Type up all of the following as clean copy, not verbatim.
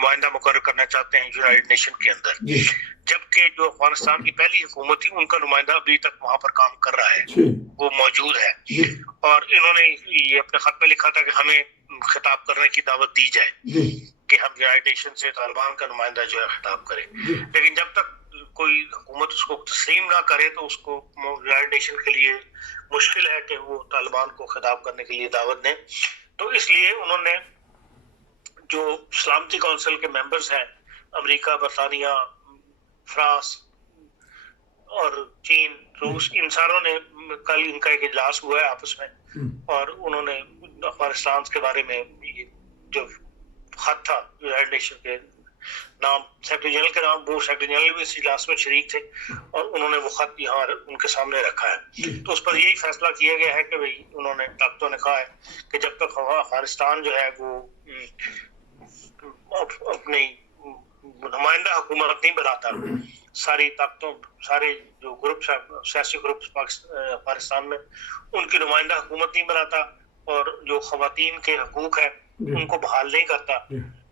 نمائندہ مقرر کرنا چاہتے ہیں یونائٹڈ نیشن کے اندر، جبکہ جو افغانستان کی پہلی حکومت تھی ان کا نمائندہ ابھی تک وہاں پر کام کر رہا ہے، وہ موجود ہے، اور انہوں نے یہ اپنے خط میں لکھا تھا کہ ہمیں خطاب کرنے کی دعوت دی جائے کہ ہم یونائٹڈ نیشن سے طالبان کا نمائندہ جو ہے خطاب کرے، لیکن جب تک کوئی حکومت اس کو تسلیم نہ کرے تو اس کو یونائٹڈ نیشن کے لیے مشکل ہے کہ وہ طالبان کو خطاب کرنے کے لیے دعوت دیں۔ تو اس لیے انہوں نے جو سلامتی کونسل کے ممبرز ہیں، امریکہ، برطانیہ، فرانس اور چین، روس، ان ساروں نے کل ان کا ایک اجلاس ہوا ہے آپس میں، اور انہوں نے افغانستان کے بارے میں جو خط تھا یونائٹڈ نیشن کے نام، سیکرٹری جنرل کے نام، وہ سیکرٹری جنرل بھی اس اجلاس میں شریک تھے، اور انہوں نے وہ خط یہاں ان کے سامنے رکھا ہے۔ تو اس پر یہی فیصلہ کیا گیا ہے کہ بھئی انہوں نے طاقتوں نے کہا ہے کہ جب تک افغانستان جو ہے وہ اپنی نمائندہ حکومت نہیں بناتا، ساری طاقتوں، سارے جو گروپس ہیں، سیاسی گروپس افغانستان میں، ان کی نمائندہ حکومت نہیں بناتا، اور جو خواتین کے حقوق ہیں ان کو بحال نہیں کرتا،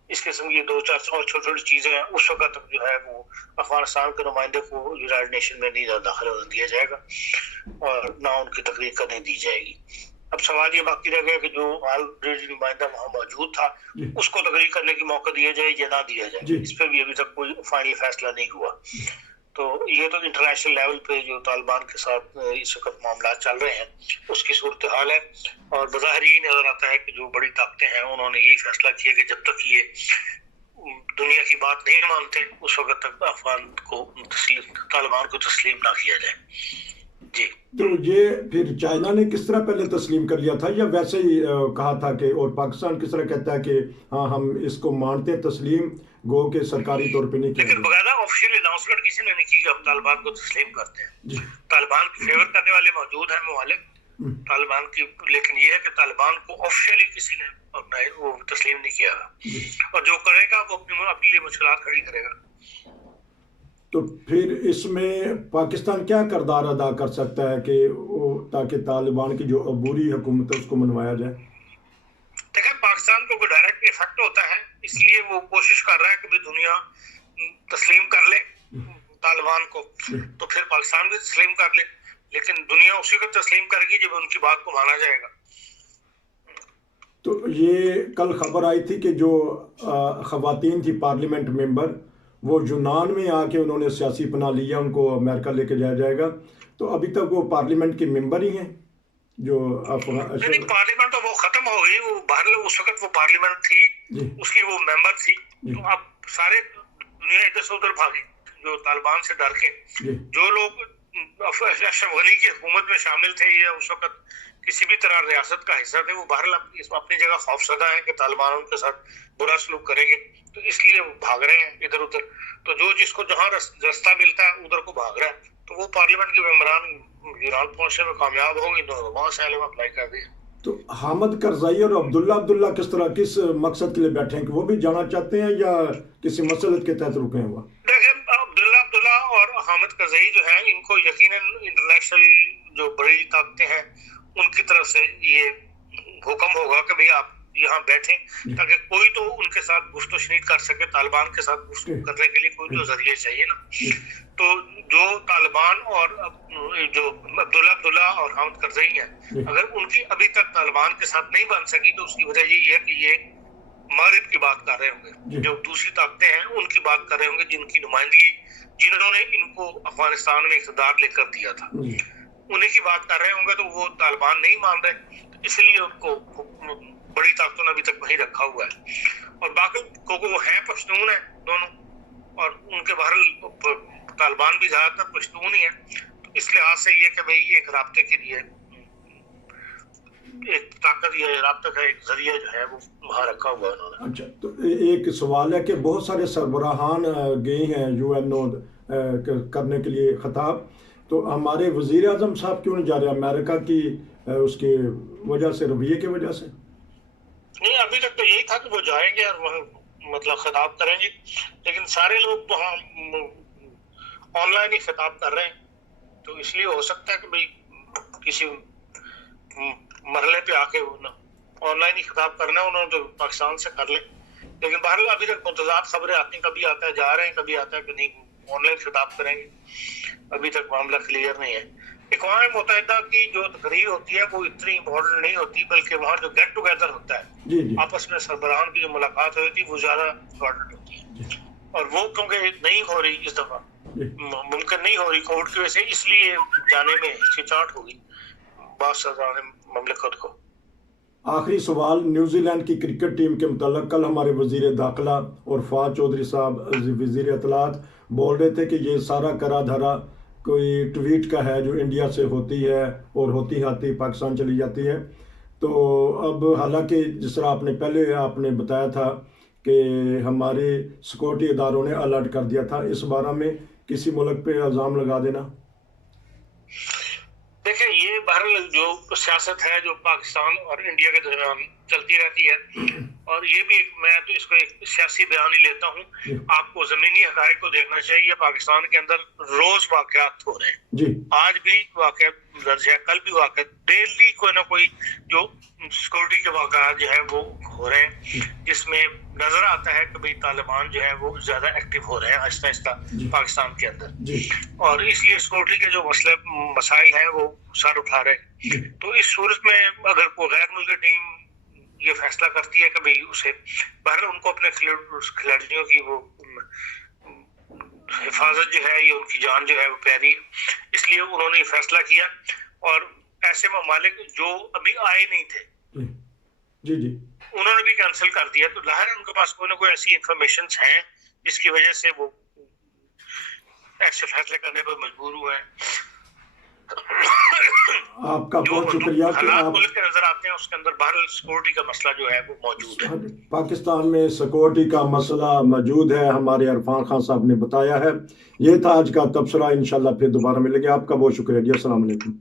اس قسم کی 2-4 اور چھوٹی چھوٹی چیزیں ہیں، اس وقت تک جو ہے وہ افغانستان کے نمائندے کو یونائٹڈ نیشن میں نہیں داخل ہونے دیا جائے گا، اور نہ ان کی تقریر کرنے دی جائے گی۔ اب سوال یہ باقی رہ گیا کہ جو آلریڈی نمائندہ وہاں موجود تھا اس کو تقریر کرنے کی موقع دیا جائے یا نہ دیا جائے، اس پہ بھی ابھی تک کوئی فائنل فیصلہ نہیں ہوا۔ تو یہ تو انٹرنیشنل لیول پہ جو طالبان کے ساتھ اس وقت معاملات چل رہے ہیں اس کی صورتحال ہے، اور بظاہر یہی نظر آتا ہے کہ جو بڑی طاقتیں ہیں انہوں نے یہی فیصلہ کیا کہ جب تک یہ دنیا کی بات نہیں مانتے اس وقت تک طالبان کو تسلیم نہ کیا جائے۔ جی، تو یہ پھر چائنا نے کس طرح پہلے تسلیم کر لیا تھا یا ویسے ہی کہا تھا کہ، اور پاکستان کس طرح کہتا ہے کہ ہاں ہم اس کو مانتے ہیں، تسلیم گو کہ سرکاری طور پہ نہیں کیا؟ لیکن باقاعدہ آفیشیل اناؤنسمنٹ کسی نے نہیں کی کہ ہم طالبان کو تسلیم کرتے ہیں۔ طالبان کی فیور کرنے والے موجود ہیں ممالک طالبان کی، لیکن یہ ہے کہ طالبان کو آفیشیلی کسی نے وہ تسلیم نہیں کیا گا، اور جو کرے گا وہ اپنے لیے مشکلات کھڑی کرے گا۔ تو پھر اس میں پاکستان کیا کردار ادا کر سکتا ہے کہ تاکہ طالبان کی جو عبوری حکومت ہے اس کو منوایا جائے؟ دیکھیں، پاکستان کو کوئی ڈائریکٹ افیکٹ ہوتا ہے، اس لیے وہ کوشش کر رہا ہے کہ دنیا تسلیم کر لے طالبان کو، تو پھر پاکستان بھی تسلیم کر لے، لیکن دنیا اسی کو تسلیم کرے گی جب ان کی بات کو مانا جائے گا۔ تو یہ کل خبر آئی تھی کہ جو خواتین تھی پارلیمنٹ ممبر، وہ یونان میں آ کے انہوں نے سیاسی پناہ لیا، ان کو امریکہ لے کے جایا جائے گا، تو ابھی تک وہ پارلیمنٹ کے ممبر ہی ہیں جو نہیں، پارلیمنٹ تو وہ ختم ہو گئی، وہ باہر اس وقت وہ پارلیمنٹ تھی، اس کی وہ ممبر تھی، تو اب سارے دنیا ادھر سے ادھر بھاگی جو طالبان سے ڈر کے، جو لوگ اشرف غنی کی حکومت میں شامل تھے یا اس وقت کسی بھی طرح ریاست کا حصہ تھے، وہ بہرحال اپنی جگہ خوفزدہ ہیں کہ طالبان ان کے ساتھ برا سلوک کریں گے، تو اس لیے وہ بھاگ رہے ہیں ادھر ادھر، تو جو جس کو جہاں رستہ ملتا ہے ادھر کو بھاگ رہا ہے، تو وہ پارلیمنٹ کے ممبران ایران پہنچنے میں کامیاب ہوں گے تو وہاں سے اپلائی کر دیا۔ تو حامد کرزئی اور عبداللہ کس طرح کس مقصد کے لیے بیٹھے ہیں کہ وہ بھی جانا چاہتے ہیں یا کسی مسئلے کے تحت رکے ہیں؟ وہ دیکھیں، عبداللہ اور حامد کرزئی جو ہیں ان کو یقیناً انٹرنیشنل جو بڑی طاقتیں ہیں ان کی طرف سے یہ حکم ہوگا کہ بھئی آپ یہاں بیٹھیں تاکہ کوئی تو ان کے ساتھ گفت و شنید کر سکے، طالبان کے ساتھ گفتگو کرنے کے لیے کوئی تو ذریعہ چاہیے نا۔ تو جو طالبان اور جو عبداللہ اور حامد کرزئی ہیں، اگر ان کی ابھی تک طالبان کے ساتھ نہیں بن سکی تو اس کی وجہ یہی ہے کہ یہ مغرب کی بات کر رہے ہوں گے، جو دوسری طاقتیں ہیں ان کی بات کر رہے ہوں گے، جن کی نمائندگی جنہوں نے ان کو افغانستان میں اقتدار لے کر دیا تھا، انہیں کی بات کر رہے ہوں گے، تو وہ طالبان نہیں مان رہے، اس لیے ان کو بڑی طاقتوں نے ابھی تک وہی رکھا ہوا ہے، اور باقی کو وہ ہیں پشتون ہیں دونوں، اور ان کے بہرحال طالبان بھی زیادہ تر پشتون ہی ہیں، تو اس لحاظ سے یہ کہ بھئی ایک رابطے کے لیے ایک طاقت یا رابطہ کا ایک ذریعہ جو ہے وہ وہاں رکھا ہوا ہے انہوں نے۔ اچھا، تو ایک سوال ہے کہ بہت سارے سربراہان گئے ہیں یو این او کرنے کے لیے خطاب، تو ہمارے وزیر اعظم صاحب کیوں نہیں جا رہے؟ امریکہ کی اس کی وجہ سے، رویے کی وجہ سے؟ نہیں، ابھی تک تو یہی تھا کہ وہ جائیں گے اور وہاں مطلب خطاب کریں گے، لیکن سارے لوگ وہاں آن لائن ہی خطاب کر رہے ہیں، تو اس لیے ہو سکتا ہے کہ بھئی کسی مرحلے پہ آ کے آن لائن ہی خطاب کرنا ہے انہوں نے تو پاکستان سے کر لیں، لیکن بہرحال ابھی تک متضاد خبریں آتی ہیں، کبھی آتا ہے جا رہے ہیں، کبھی آتا ہے کہ نہیں آن لائن خطاب کریں گے، ابھی تک معاملہ کلیئر نہیں ہے۔ اقوام متحدہ کی جو تقریر ہوتی ہے وہ اتنی امپورٹنٹ نہیں ہوتی، بلکہ وہاں جو گیٹ ٹوگیدر ہوتا ہے آپس میں سربراہان کی جو ملاقات ہوئی تھی وہ زیادہ امپورٹنٹ ہوتی ہے، اور وہ کیونکہ نہیں ہو رہی اس دفعہ، ممکن نہیں ہو رہی کووڈ کی وجہ سے، اس لیے جانے میں ہچکچاہٹ ہوگی بعض صدراء مملکت کو۔ آخری سوال نیوزی لینڈ کی کرکٹ ٹیم کے متعلق، کل ہمارے وزیر داخلہ اور فواد چودھری صاحب وزیر اطلاعات بول رہے تھے کہ یہ سارا کرا دھرا کوئی ٹویٹ کا ہے جو انڈیا سے ہوتی ہے اور ہوتی ہاتی پاکستان چلی جاتی ہے۔ تو اب حالانکہ جس طرح آپ نے بتایا تھا کہ ہمارے سیکورٹی اداروں نے الرٹ کر دیا تھا، اس بارے میں کسی ملک پہ الزام لگا دینا؟ دیکھیں یہ بہرحال جو سیاست ہے جو پاکستان اور انڈیا کے درمیان چلتی رہتی ہے، اور یہ بھی میں تو اس کو ایک سیاسی بیان ہی لیتا ہوں، آپ کو زمینی حقائق کو دیکھنا چاہیے۔ پاکستان کے اندر روز واقعات ہو رہے ہیں، آج بھی واقعات درج ہے، کل بھی واقعات، ڈیلی کوئی نہ کوئی جو سیکورٹی کے واقعات جو ہے وہ ہو رہے ہیں، جس میں نظر آتا ہے کہ بھئی طالبان جو ہے وہ زیادہ ایکٹیو ہو رہے ہیں آہستہ آہستہ پاکستان کے اندر، اور اس لیے سیکورٹی کے جو مسائل ہیں وہ سر اٹھا رہے ہیں۔ تو اس صورت میں اگر کوئی غیر ملکی ٹیم یہ فیصلہ کرتی ہے کہ بھئی اسے بہرحال ان کو اپنے کھلاڑیوں کی وہ حفاظت جو ہے، یہ ان کی جان جو ہے وہ پیاری ہے، اس لیے انہوں نے یہ فیصلہ کیا، اور ایسے ممالک جو ابھی آئے نہیں تھے انہوں نے بھی کینسل کر دیا، تو ظاہر ان کے پاس کوئی نہ کوئی ایسی انفارمیشنز ہیں جس کی وجہ سے وہ ایسے فیصلے کرنے پر مجبور ہوئے ہیں۔ آپ کا بہت شکریہ کہ حالات ملک کے نظر آتے ہیں، اس کے اندر بہرحال سیکورٹی کا مسئلہ جو ہے وہ موجود ہے۔ پاکستان میں سیکورٹی کا مسئلہ موجود ہے، ہمارے عرفان خان صاحب نے بتایا ہے۔ یہ تھا آج کا تبصرہ، انشاءاللہ پھر دوبارہ ملیں گے۔ آپ کا بہت شکریہ جی، السلام علیکم۔